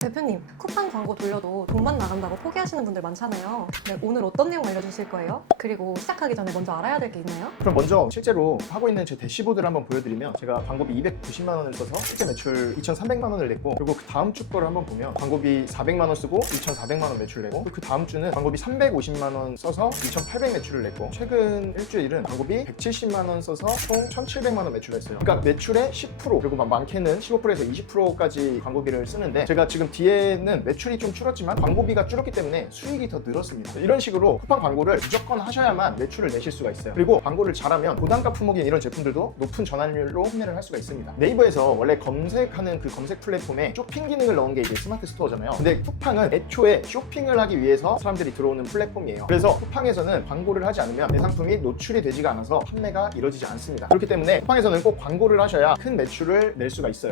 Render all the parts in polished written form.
대표님, 쿠팡 광고 돌려도 돈만 나간다고 포기하시는 분들 많잖아요. 네, 오늘 어떤 내용 알려주실 거예요? 그리고 시작하기 전에 먼저 알아야 될 게 있나요? 그럼 먼저 실제로 하고 있는 제 대시보드를 한번 보여드리면, 제가 광고비 290만 원을 써서 실제 매출 2,300만 원을 냈고, 그리고 그 다음 주 거를 한번 보면 광고비 400만 원 쓰고 2,400만 원 매출 내고, 그 다음 주는 광고비 350만 원 써서 2,800 매출을 냈고, 최근 일주일은 광고비 170만 원 써서 총 1,700만 원 매출을 했어요. 그러니까 매출의 10% 그리고 많게는 15%에서 20%까지 광고비를 쓰는데, 제가 지금 뒤에는 매출이 좀 줄었지만 광고비가 줄었기 때문에 수익이 더 늘었습니다. 이런 식으로 쿠팡 광고를 무조건 하셔야만 매출을 내실 수가 있어요. 그리고 광고를 잘하면 고단가 품목인 이런 제품들도 높은 전환율로 판매를 할 수가 있습니다. 네이버에서 원래 검색하는 그 검색 플랫폼에 쇼핑 기능을 넣은 게 이제 스마트 스토어잖아요. 근데 쿠팡은 애초에 쇼핑을 하기 위해서 사람들이 들어오는 플랫폼이에요. 그래서 쿠팡에서는 광고를 하지 않으면 내 상품이 노출이 되지가 않아서 판매가 이루어지지 않습니다. 그렇기 때문에 쿠팡에서는 꼭 광고를 하셔야 큰 매출을 낼 수가 있어요.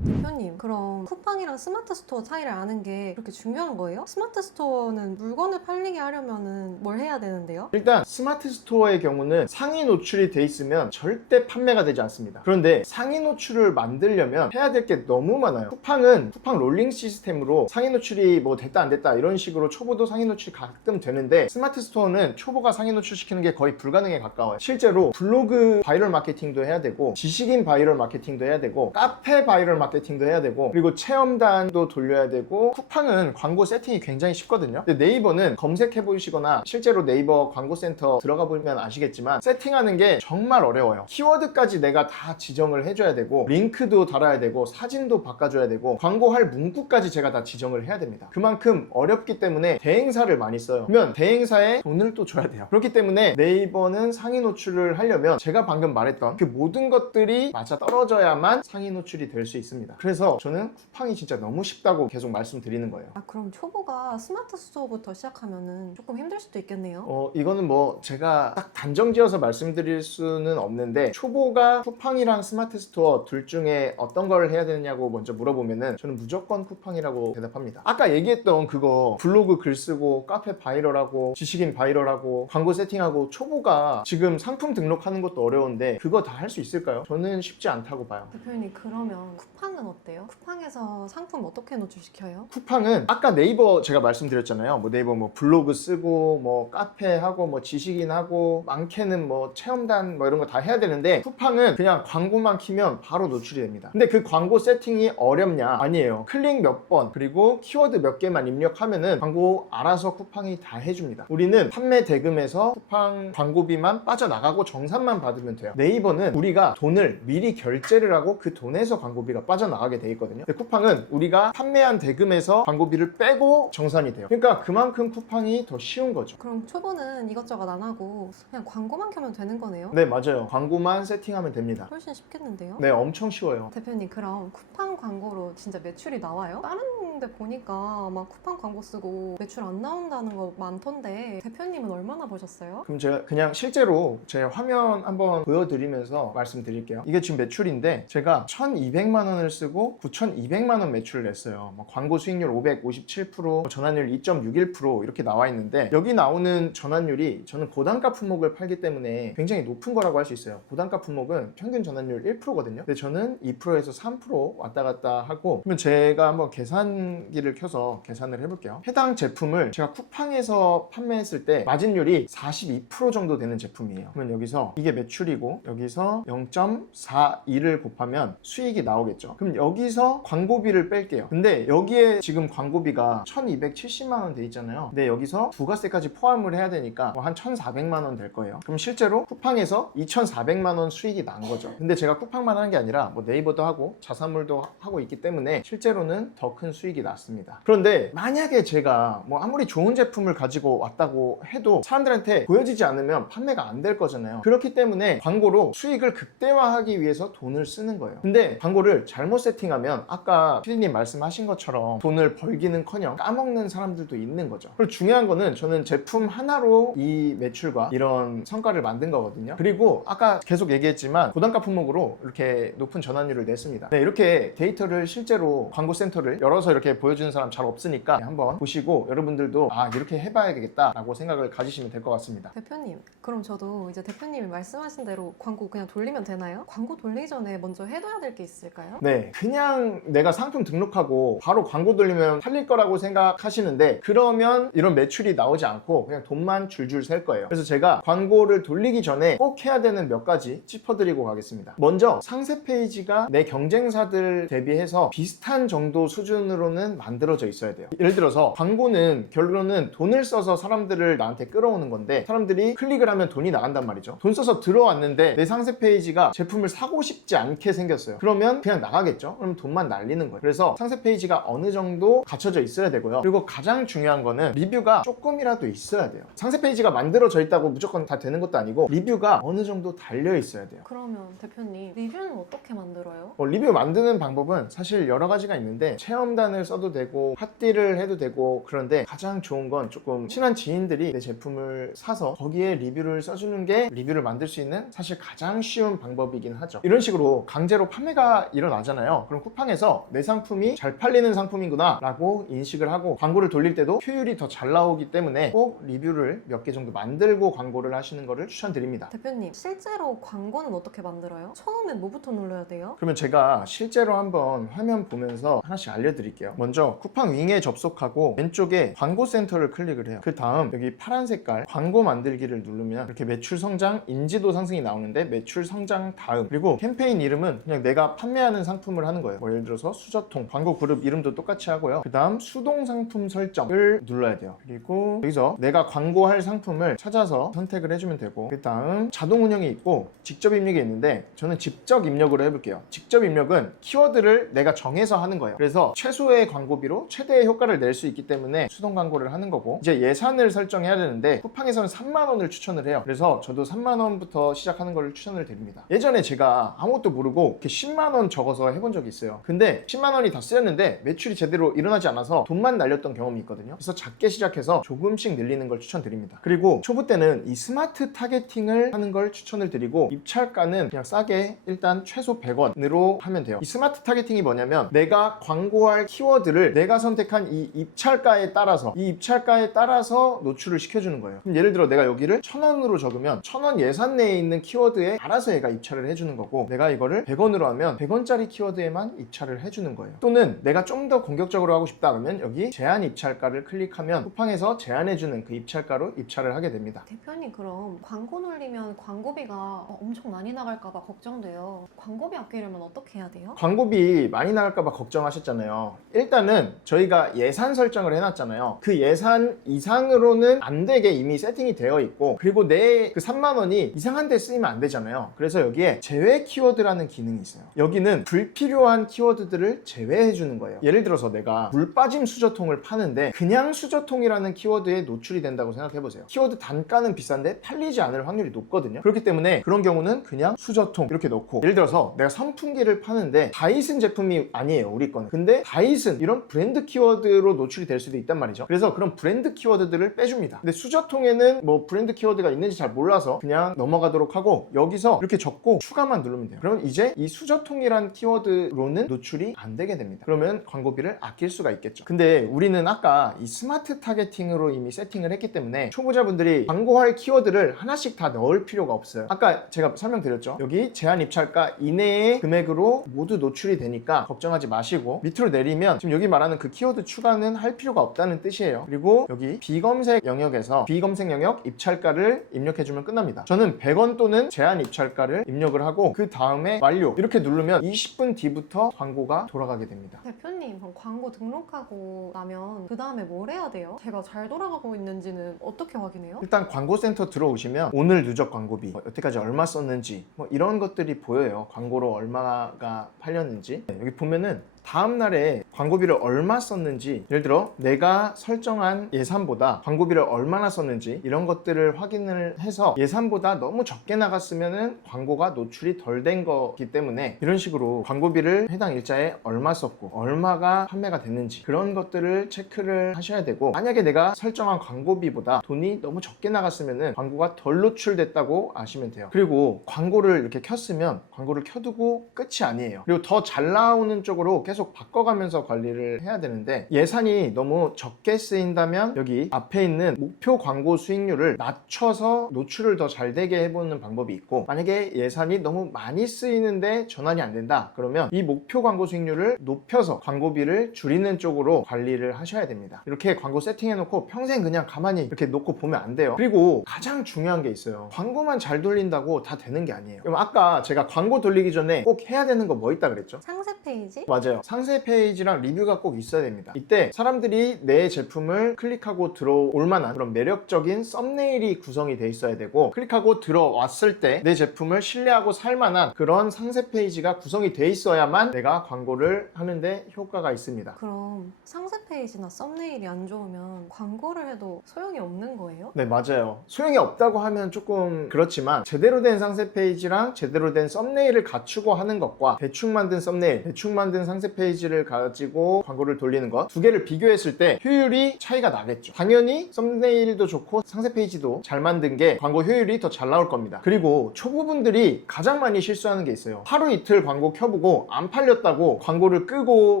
대표님, 그럼 쿠팡이랑 스마트 스토어 차이를 아는 게 그렇게 중요한 거예요? 스마트 스토어는 물건을 팔리게 하려면 뭘 해야 되는데요? 일단 스마트 스토어의 경우는 상위 노출이 돼 있으면 절대 판매가 되지 않습니다. 그런데 상위 노출을 만들려면 해야 될 게 너무 많아요. 쿠팡은 쿠팡 롤링 시스템으로 상위 노출이 뭐 됐다 안 됐다 이런 식으로 초보도 상위 노출이 가끔 되는데, 스마트 스토어는 초보가 상위 노출 시키는 게 거의 불가능에 가까워요. 실제로 블로그 바이럴 마케팅도 해야 되고, 지식인 바이럴 마케팅도 해야 되고, 카페 바이럴 마케팅도 해야 되고, 그리고 체험단도 돌려야 되고. 쿠팡은 광고 세팅이 굉장히 쉽거든요. 근데 네이버는 검색해 보시거나 실제로 네이버 광고 센터 들어가 보면 아시겠지만, 세팅하는 게 정말 어려워요. 키워드까지 내가 다 지정을 해줘야 되고, 링크도 달아야 되고, 사진도 바꿔줘야 되고, 광고할 문구까지 제가 다 지정을 해야 됩니다. 그만큼 어렵기 때문에 대행사를 많이 써요. 그러면 대행사에 돈을 또 줘야 돼요. 그렇기 때문에 네이버는 상위 노출을 하려면 제가 방금 말했던 그 모든 것들이 맞아 떨어져야만 상위 노출이 될 수 있습니다. 그래서 저는 쿠팡이 진짜 너무 쉽다고 계속 말씀드리는 거예요. 그럼 초보가 스마트 스토어부터 시작하면 조금 힘들 수도 있겠네요. 이거는 뭐 제가 딱 단정지어서 말씀드릴 수는 없는데, 초보가 쿠팡이랑 스마트 스토어 둘 중에 어떤 걸 해야 되느냐고 먼저 물어보면은 저는 무조건 쿠팡이라고 대답합니다. 아까 얘기했던 그거 블로그 글 쓰고, 카페 바이럴하고, 지식인 바이럴하고, 광고 세팅하고, 초보가 지금 상품 등록하는 것도 어려운데 그거 다 할 수 있을까요? 저는 쉽지 않다고 봐요. 대표님, 그러면 쿠팡은 어때요? 쿠팡에서 상품 어떻게 노출시켜요? 쿠팡은 아까 네이버 제가 말씀드렸잖아요. 뭐 네이버 뭐 블로그 쓰고, 뭐 카페 하고, 뭐 지식인 하고, 많게는 뭐 체험단 뭐 이런 거 다 해야 되는데, 쿠팡은 그냥 광고만 키면 바로 노출이 됩니다. 근데 그 광고 세팅이 어렵냐? 아니에요. 클릭 몇 번, 그리고 키워드 몇 개만 입력하면은 광고 알아서 쿠팡이 다 해줍니다. 우리는 판매 대금에서 쿠팡 광고비만 빠져나가고 정산만 받으면 돼요. 네이버는 우리가 돈을 미리 결제를 하고 그 돈에서 광고비가 빠져나가게 돼 있거든요. 근데 쿠팡은 우리가 판매한 대금에서 광고비를 빼고 정산이 돼요. 그러니까 그만큼 쿠팡이 더 쉬운 거죠. 그럼 초보는 이것저것 안 하고 그냥 광고만 켜면 되는 거네요? 네, 맞아요. 광고만 세팅하면 됩니다. 훨씬 쉽겠는데요? 네, 엄청 쉬워요. 대표님, 그럼 쿠팡 광고로 진짜 매출이 나와요? 다른 데 보니까 막 쿠팡 광고 쓰고 매출 안 나온다는 거 많던데, 대표님은 얼마나 보셨어요? 그럼 제가 그냥 실제로 제 화면 한번 보여드리면서 말씀드릴게요. 이게 지금 매출인데, 제가 1,200만 원을 쓰고 9,200만 원 매출을 냈어요. 광고 수익률 557%, 전환율 2.61% 이렇게 나와 있는데, 여기 나오는 전환율이 저는 고단가 품목을 팔기 때문에 굉장히 높은 거라고 할 수 있어요. 고단가 품목은 평균 전환율 1%거든요. 근데 저는 2%에서 3% 왔다 갔다 하고. 그러면 제가 한번 계산기를 켜서 계산을 해볼게요. 해당 제품을 제가 쿠팡에서 판매했을 때 마진율이 42% 정도 되는 제품이에요. 그러면 여기서 이게 매출이고, 여기서 0.42를 곱하면 수익이 나오겠죠. 그럼 여기서 광고비를 뺄게요. 근데 여기에 지금 광고비가 1,270만 원 돼 있잖아요. 근데 여기서 부가세까지 포함을 해야 되니까 한 1,400만 원 될 거예요. 그럼 실제로 쿠팡에서 2,400만 원 수익이 난 거죠. 근데 제가 쿠팡만 하는 게 아니라 뭐 네이버도 하고 자사몰도 하고 있기 때문에 실제로는 더 큰 수익이 났습니다. 그런데 만약에 제가 뭐 아무리 좋은 제품을 가지고 왔다고 해도 사람들한테 보여지지 않으면 판매가 안 될 거잖아요. 그렇기 때문에 광고로 수익을 극대화하기 위해서 돈을 쓰는 거예요. 근데 광고를 잘못 세팅하면 아까 피디님 말씀하신 것처럼 돈을 벌기는커녕 까먹는 사람들도 있는 거죠. 그리고 중요한 거는 저는 제품 하나로 이 매출과 이런 성과를 만든 거거든요. 그리고 아까 계속 얘기했지만 고단가 품목으로 이렇게 높은 전환율을 냈습니다. 네, 이렇게 데이터를 실제로 광고 센터를 열어서 이렇게 이렇게 보여주는 사람 잘 없으니까 한번 보시고 여러분들도 아 이렇게 해봐야겠다라고 생각을 가지시면 될 것 같습니다. 대표님, 그럼 저도 이제 대표님이 말씀하신 대로 광고 그냥 돌리면 되나요? 광고 돌리기 전에 먼저 해둬야 될 게 있을까요? 네, 그냥 내가 상품 등록하고 바로 광고 돌리면 팔릴 거라고 생각하시는데 그러면 이런 매출이 나오지 않고 그냥 돈만 줄줄 셀 거예요. 그래서 제가 광고를 돌리기 전에 꼭 해야 되는 몇 가지 짚어드리고 가겠습니다. 먼저 상세 페이지가 내 경쟁사들 대비해서 비슷한 정도 수준으로는 만들어져 있어야 돼요. 예를 들어서 광고는 결론은 돈을 써서 사람들을 나한테 끌어오는 건데 사람들이 클릭을 하면 돈이 나간단 말이죠. 돈 써서 들어왔는데 내 상세 페이지가 제품을 사고 싶지 않게 생겼어요. 그러면 그냥 나가겠죠? 그럼 돈만 날리는 거예요. 그래서 상세 페이지가 어느 정도 갖춰져 있어야 되고요. 그리고 가장 중요한 거는 리뷰가 조금이라도 있어야 돼요. 상세 페이지가 만들어져 있다고 무조건 다 되는 것도 아니고 리뷰가 어느 정도 달려 있어야 돼요. 그러면 대표님, 리뷰는 어떻게 만들어요? 리뷰 만드는 방법은 사실 여러 가지가 있는데 체험단을 써도 되고 핫딜을 해도 되고 그런데 가장 좋은 건 조금 친한 지인들이 내 제품을 사서 거기에 리뷰를 써주는 게 리뷰를 만들 수 있는 사실 가장 쉬운 방법이긴 하죠. 이런 식으로 강제로 판매가 일어나잖아요. 그럼 쿠팡에서 내 상품이 잘 팔리는 상품이구나 라고 인식을 하고 광고를 돌릴 때도 효율이 더 잘 나오기 때문에 꼭 리뷰를 몇 개 정도 만들고 광고를 하시는 거를 추천드립니다. 대표님, 실제로 광고는 어떻게 만들어요? 처음엔 뭐부터 눌러야 돼요? 그러면 제가 실제로 한번 화면 보면서 하나씩 알려드릴게요. 먼저 쿠팡 윙에 접속하고 왼쪽에 광고 센터를 클릭을 해요. 그 다음 여기 파란 색깔 광고 만들기를 누르면 이렇게 매출 성장, 인지도 상승이 나오는데 매출 성장 다음 그리고 캠페인 이름은 그냥 내가 판매하는 상품을 하는 거예요. 예를 들어서 수저통, 광고 그룹 이름도 똑같이 하고요. 그 다음 수동 상품 설정을 눌러야 돼요. 그리고 여기서 내가 광고할 상품을 찾아서 선택을 해주면 되고 그 다음 자동 운영이 있고 직접 입력이 있는데 저는 직접 입력으로 해볼게요. 직접 입력은 키워드를 내가 정해서 하는 거예요. 그래서 최소의 광고비로 최대의 효과를 낼 수 있기 때문에 수동 광고를 하는 거고 이제 예산을 설정해야 되는데 쿠팡에서는 3만 원을 추천을 해요. 그래서 저도 3만 원부터 시작하는 걸 추천을 드립니다. 예전에 제가 아무것도 모르고 이렇게 10만 원 적어서 해본 적이 있어요. 근데 10만 원이 다 쓰였는데 매출이 제대로 일어나지 않아서 돈만 날렸던 경험이 있거든요. 그래서 작게 시작해서 조금씩 늘리는 걸 추천드립니다. 그리고 초보 때는 이 스마트 타겟팅을 하는 걸 추천을 드리고 입찰가는 그냥 싸게 일단 최소 100원으로 하면 돼요. 이 스마트 타겟팅이 뭐냐면 내가 광고할 키워드를 내가 선택한 이 입찰가에 따라서 노출을 시켜주는 거예요. 그럼 예를 들어 내가 여기를 1,000원으로 적으면 1,000원 예산 내에 있는 키워드에 알아서 얘가 입찰을 해주는 거고 내가 이거를 100원으로 하면 100원짜리 키워드에만 입찰을 해주는 거예요. 또는 내가 좀 더 공격적으로 하고 싶다 그러면 여기 제한 입찰가를 클릭하면 쿠팡에서 제한해주는 그 입찰가로 입찰을 하게 됩니다. 대표님, 그럼 광고 놀리면 광고비가 엄청 많이 나갈까봐 걱정돼요. 광고비 아끼려면 어떻게 해야 돼요? 광고비 많이 나갈까봐 걱정하셨잖아요. 일단은 저희가 예산 설정을 해놨잖아요. 그 예산 이상으로는 안 되게 이미 세팅이 되어 있고 그리고 내 그 3만 원이 이상한 데 쓰이면 안 되잖아요. 그래서 여기에 제외 키워드라는 기능이 있어요. 여기는 불필요한 키워드들을 제외해 주는 거예요. 예를 들어서 내가 물 빠짐 수저통을 파는데 그냥 수저통이라는 키워드에 노출이 된다고 생각해 보세요. 키워드 단가는 비싼데 팔리지 않을 확률이 높거든요. 그렇기 때문에 그런 경우는 그냥 수저통 이렇게 넣고 예를 들어서 내가 선풍기를 파는데 다이슨 제품이 아니에요, 우리 거는. 근데 다이슨 이런 브랜드 키워드로 노출이 될 수도 있단 말이죠. 그래서 그런 브랜드 키워드들을 빼줍니다. 근데 수저통에는 뭐 브랜드 키워드가 있는지 잘 몰라서 그냥 넘어가도록 하고 여기서 이렇게 적고 추가만 누르면 돼요. 그러면 이제 이 수저통이란 키워드로는 노출이 안 되게 됩니다. 그러면 광고비를 아낄 수가 있겠죠. 근데 우리는 아까 이 스마트 타겟팅으로 이미 세팅을 했기 때문에 초보자분들이 광고할 키워드를 하나씩 다 넣을 필요가 없어요. 아까 제가 설명드렸죠. 여기 제한 입찰가 이내의 금액으로 모두 노출이 되니까 걱정하지 마시고 밑으로 내리면 지금 여기 말하는 그 키워드 추가는 할 필요가 없다는 뜻이에요. 그리고 여기 비검색 영역에서 비검색 영역 입찰가를 입력해주면 끝납니다. 저는 100원 또는 제한 입찰가를 입력을 하고 그 다음에 완료 이렇게 누르면 20분 뒤부터 광고가 돌아가게 됩니다. 대표님, 그럼 광고 등록하고 나면 그 다음에 뭘 해야 돼요? 제가 잘 돌아가고 있는지는 어떻게 확인해요? 일단 광고센터 들어오시면 오늘 누적 광고비 여태까지 얼마 썼는지 뭐 이런 것들이 보여요. 광고로 얼마가 팔렸는지. 여기 보면은 다음날에 광고비를 얼마 썼는지 예를 들어 내가 설정한 예산보다 광고비를 얼마나 썼는지 이런 것들을 확인을 해서 예산보다 너무 적게 나갔으면 광고가 노출이 덜 된 거기 때문에 이런 식으로 광고비를 해당 일자에 얼마 썼고 얼마가 판매가 됐는지 그런 것들을 체크를 하셔야 되고 만약에 내가 설정한 광고비보다 돈이 너무 적게 나갔으면 광고가 덜 노출됐다고 아시면 돼요. 그리고 광고를 이렇게 켰으면 광고를 켜두고 끝이 아니에요. 그리고 더 잘 나오는 쪽으로 계속 바꿔가면서 관리를 해야 되는데, 예산이 너무 적게 쓰인다면 여기 앞에 있는 목표 광고 수익률을 낮춰서 노출을 더 잘 되게 해보는 방법이 있고, 만약에 예산이 너무 많이 쓰이는데 전환이 안 된다 그러면 이 목표 광고 수익률을 높여서 광고비를 줄이는 쪽으로 관리를 하셔야 됩니다. 이렇게 광고 세팅해 놓고 평생 그냥 가만히 이렇게 놓고 보면 안 돼요. 그리고 가장 중요한 게 있어요. 광고만 잘 돌린다고 다 되는 게 아니에요. 그럼 아까 제가 광고 돌리기 전에 꼭 해야 되는 거 뭐 있다 그랬죠? 상세 페이지? 맞아요. 상세 페이지랑 리뷰가 꼭 있어야 됩니다. 이때 사람들이 내 제품을 클릭하고 들어올 만한 그런 매력적인 썸네일이 구성이 돼 있어야 되고, 클릭하고 들어왔을 때 내 제품을 신뢰하고 살 만한 그런 상세 페이지가 구성이 돼 있어야만 내가 광고를 하는데 효과가 있습니다. 그럼 상세 페이지나 썸네일이 안 좋으면 광고를 해도 소용이 없는 거예요? 네, 맞아요. 소용이 없다고 하면 조금 그렇지만, 제대로 된 상세 페이지랑 제대로 된 썸네일을 갖추고 하는 것과 대충 만든 썸네일, 대충 만든 상세 페이지를 가지고 광고를 돌리는 것, 두 개를 비교했을 때 효율이 차이가 나겠죠. 당연히 썸네일도 좋고 상세 페이지도 잘 만든 게 광고 효율이 더 잘 나올 겁니다. 그리고 초보분들이 가장 많이 실수하는 게 있어요. 하루 이틀 광고 켜보고 안 팔렸다고 광고를 끄고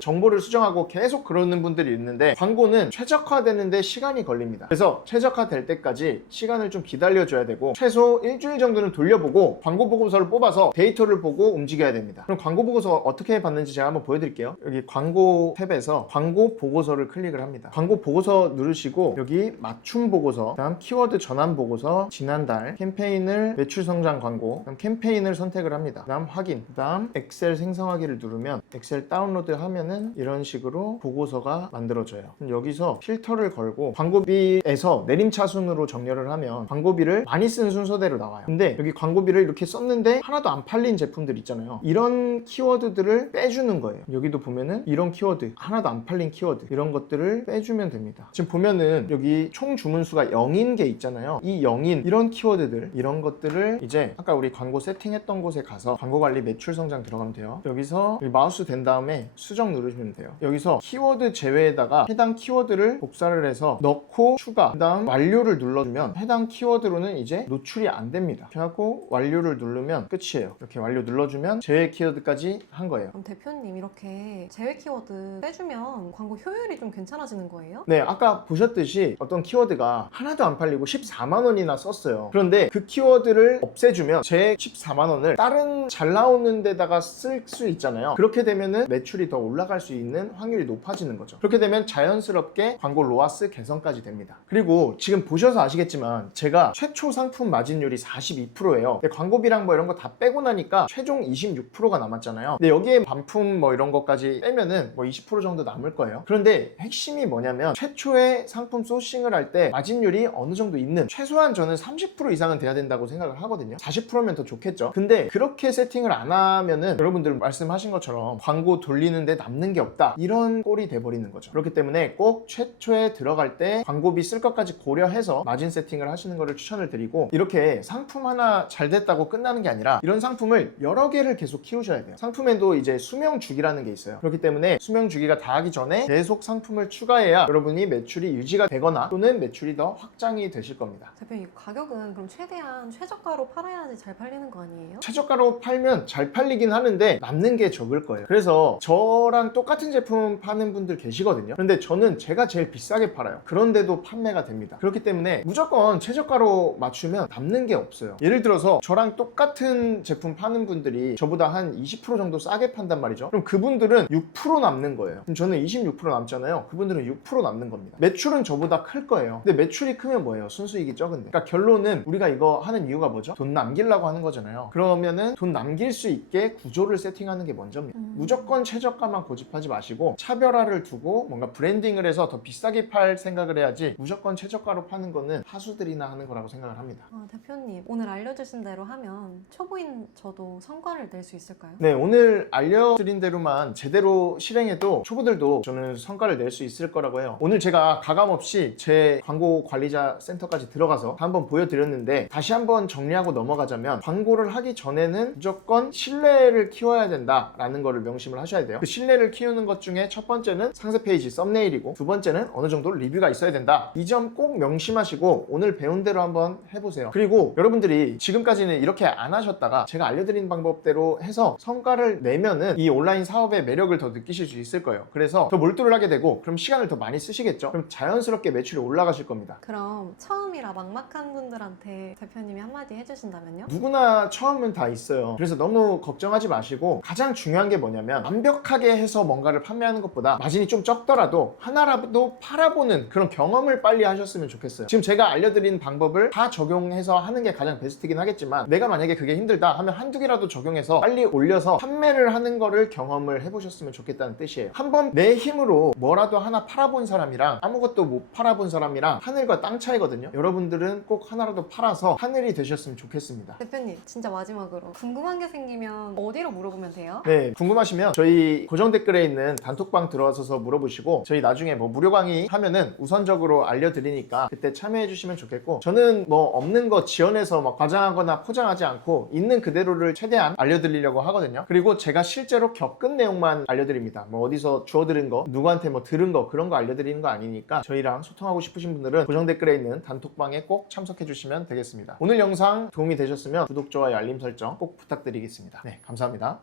정보를 수정하고 계속 그러는 분들이 있는데, 광고는 최적화되는데 시간이 걸립니다. 그래서 최적화될 때까지 시간을 좀 기다려줘야 되고, 최소 일주일 정도는 돌려보고 광고 보고서를 뽑아서 데이터를 보고 움직여야 됩니다. 그럼 광고 보고서 어떻게 봤는지 제가 한번 보여드릴게요. 여기 광고 탭에서 광고 보고서를 클릭을 합니다. 광고 보고서 누르시고 여기 맞춤 보고서, 그다음 키워드 전환 보고서, 지난달 캠페인을 매출 성장 광고, 그다음 캠페인을 선택을 합니다. 그다음 확인, 그다음 엑셀 생성하기를 누르면 엑셀 다운로드 하면은 이런 식으로 보고서가 만들어져요. 그럼 여기서 필터를 걸고 광고비에서 내림차순으로 정렬을 하면 광고비를 많이 쓴 순서대로 나와요. 근데 여기 광고비를 이렇게 썼는데 하나도 안 팔린 제품들 있잖아요. 이런 키워드들을 빼주는 거예요. 여기도 보면은 이런 키워드, 하나도 안 팔린 키워드, 이런 것들을 빼주면 됩니다. 지금 보면은 여기 총 주문수가 0인 게 있잖아요. 이 0인 이런 키워드들, 이런 것들을 이제 아까 우리 광고 세팅했던 곳에 가서 광고관리 매출 성장 들어가면 돼요. 여기서 여기 마우스 된 다음에 수정 누르시면 돼요. 여기서 키워드 제외에다가 해당 키워드를 복사를 해서 넣고 추가, 그 다음 완료를 눌러주면 해당 키워드로는 이제 노출이 안 됩니다. 이렇게 하고 완료를 누르면 끝이에요. 이렇게 완료 눌러주면 제외 키워드까지 한 거예요. 그럼 대표님 이렇게 제외 키워드 빼주면 광고 효율이 좀 괜찮아지는 거예요? 네, 아까 보셨듯이 어떤 키워드가 하나도 안 팔리고 14만 원이나 썼어요. 그런데 그 키워드를 없애주면 제 14만 원을 다른 잘 나오는 데다가 쓸 수 있잖아요. 그렇게 되면은 매출이 더 올라갈 수 있는 확률이 높아지는 거죠. 그렇게 되면 자연스럽게 광고 로아스 개선까지 됩니다. 그리고 지금 보셔서 아시겠지만 제가 최초 상품 마진율이 42%예요. 광고비랑 뭐 이런 거 다 빼고 나니까 최종 26%가 남았잖아요. 근데 여기에 반품 뭐 이런 것까지 빼면은 뭐 20% 정도 남을 거예요. 그런데 핵심이 뭐냐면, 최초에 상품 소싱을 할 때 마진율이 어느 정도 있는, 최소한 저는 30% 이상은 돼야 된다고 생각을 하거든요. 40%면 더 좋겠죠. 근데 그렇게 세팅을 안 하면은 여러분들 말씀하신 것처럼 광고 돌리는데 남는 게 없다, 이런 꼴이 돼버리는 거죠. 그렇기 때문에 꼭 최초에 들어갈 때 광고비 쓸 것까지 고려해서 마진 세팅을 하시는 거를 추천을 드리고, 이렇게 상품 하나 잘 됐다고 끝나는 게 아니라 이런 상품을 여러 개를 계속 키우셔야 돼요. 상품에도 이제 수명 주기라는 게 있어요. 그렇기 때문에 수명 주기가 다 하기 전에 계속 상품을 추가해야 여러분이 매출이 유지가 되거나 또는 매출이 더 확장이 되실 겁니다. 대표님 가격은 그럼 최대한 최저가로 팔아야지 잘 팔리는 거 아니에요? 최저가로 팔면 잘 팔리긴 하는데 남는 게 적을 거예요. 그래서 저랑 똑같은 제품 파는 분들 계시거든요. 그런데 저는 제가 제일 비싸게 팔아요. 그런데도 판매가 됩니다. 그렇기 때문에 무조건 최저가로 맞추면 남는 게 없어요. 예를 들어서 저랑 똑같은 제품 파는 분들이 저보다 한 20% 정도 싸게 판단 말이죠. 그럼 그분들은 6% 남는 거예요. 그럼 저는 26% 남잖아요. 그분들은 6% 남는 겁니다. 매출은 저보다 클 거예요. 근데 매출이 크면 뭐예요? 순수익이 적은데. 그러니까 결론은 우리가 이거 하는 이유가 뭐죠? 돈 남기려고 하는 거잖아요. 그러면은 돈 남길 수 있게 구조를 세팅하는 게 먼저입니다. 무조건 최저가만 고집하지 마시고 차별화를 두고 뭔가 브랜딩을 해서 더 비싸게 팔 생각을 해야지, 무조건 최저가로 파는 거는 하수들이나 하는 거라고 생각을 합니다. 대표님 오늘 알려주신 대로 하면 초보인 저도 성과를 낼 수 있을까요? 네, 오늘 알려드린 대로만 제대로 실행해도 초보들도 저는 성과를 낼 수 있을 거라고 해요. 오늘 제가 가감없이 제 광고 관리자 센터까지 들어가서 한번 보여드렸는데, 다시 한번 정리하고 넘어가자면, 광고를 하기 전에는 무조건 신뢰를 키워야 된다라는 거를 명심을 하셔야 돼요. 그 신뢰를 키우는 것 중에 첫 번째는 상세 페이지 썸네일이고, 두 번째는 어느 정도 리뷰가 있어야 된다. 이 점 꼭 명심하시고 오늘 배운 대로 한번 해보세요. 그리고 여러분들이 지금까지는 이렇게 안 하셨다가 제가 알려드린 방법대로 해서 성과를 내면은 이 온라인 사업에 사업의 매력을 더 느끼실 수 있을 거예요. 그래서 더 몰두를 하게 되고 그럼 시간을 더 많이 쓰시겠죠. 그럼 자연스럽게 매출이 올라가실 겁니다. 그럼 처음이라 막막한 분들한테 대표님이 한마디 해주신다면요? 누구나 처음은 다 있어요. 그래서 너무 걱정하지 마시고 가장 중요한 게 뭐냐면 완벽하게 해서 뭔가를 판매하는 것보다 마진이 좀 적더라도 하나라도 팔아보는 그런 경험을 빨리 하셨으면 좋겠어요. 지금 제가 알려드린 방법을 다 적용해서 하는 게 가장 베스트긴 하겠지만 내가 만약에 그게 힘들다 하면 한두 개라도 적용해서 빨리 올려서 판매를 하는 거를 경험을 해보셨으면 좋겠다는 뜻이에요. 한번 내 힘으로 뭐라도 하나 팔아본 사람이랑 아무것도 못 팔아본 사람이랑 하늘과 땅 차이거든요. 여러분들은 꼭 하나라도 팔아서 하늘이 되셨으면 좋겠습니다. 대표님, 진짜 마지막으로 궁금한 게 생기면 어디로 물어보면 돼요? 네, 궁금하시면 저희 고정 댓글에 있는 단톡방 들어와서 물어보시고 저희 나중에 뭐 무료 강의 하면은 우선적으로 알려드리니까 그때 참여해 주시면 좋겠고, 저는 뭐 없는 거 지원해서 막 과장하거나 포장하지 않고 있는 그대로를 최대한 알려드리려고 하거든요. 그리고 제가 실제로 겪은 내용만 알려드립니다. 뭐 어디서 주워 들은 거, 누구한테 뭐 들은 거 그런 거 알려드리는 거 아니니까 저희랑 소통하고 싶으신 분들은 고정 댓글에 있는 단톡방에 꼭 참석해 주시면 되겠습니다. 오늘 영상 도움이 되셨으면 구독, 좋아요, 알림 설정 꼭 부탁드리겠습니다. 네, 감사합니다.